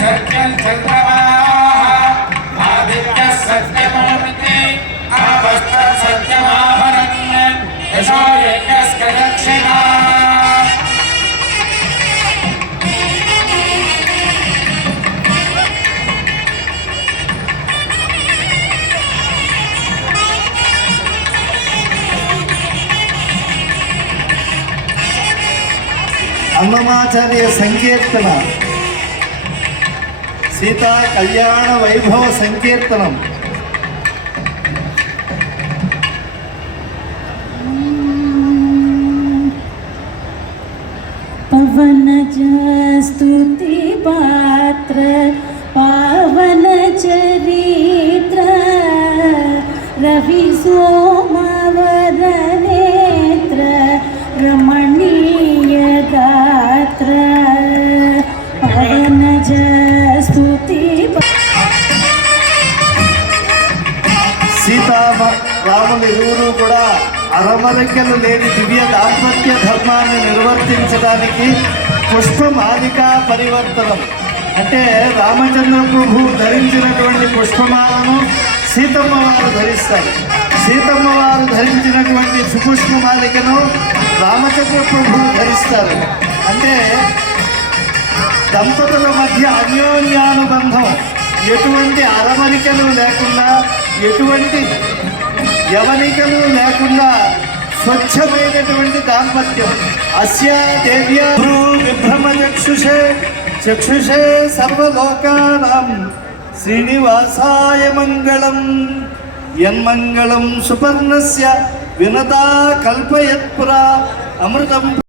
सत्यं चन्द्रमाः आदित्यः सत्यमूर्ति आपस्तः सत्यमाभरन् यशो यज्ञस्य दक्षिणा अन्नमाचार्य संकीर्तन सीता कल्याण वैभव संकीर्तनम पवनज स्तुति पात्र पावन चरित्र रवि सोमवर नेत्र रमणीय गात्र पवनज स्तुति सीता రాములు కూడా అరమరికలు లేని దివ్య దాంపత్య ధర్మాన్ని నిర్వర్తించడానికి పుష్పమాలికా పరివర్తనం అంటే రామచంద్ర ప్రభు ధరించినటువంటి పుష్పమాలను సీతమ్మ వారు ధరిస్తారు. సీతమ్మ వారు ధరించినటువంటి సుపుష్పమాలికను రామచంద్ర ప్రభు ధరిస్తారు. అంటే దంపతుల మధ్య అన్యోన్యానుబంధం ఎటువంటి అరమరికలు లేకుండా ఎటువంటి యవనికలు లేకుండా స్వచ్ఛమైనటువంటి దాంపత్యం. అస్య దేవ్యా విభ్రమ చక్షుషే సర్వలోకానాం శ్రీనివాసాయ మంగళం. యన్మంగళం సుపర్ణస్య వినతా కల్పయత్పురా అమృతం.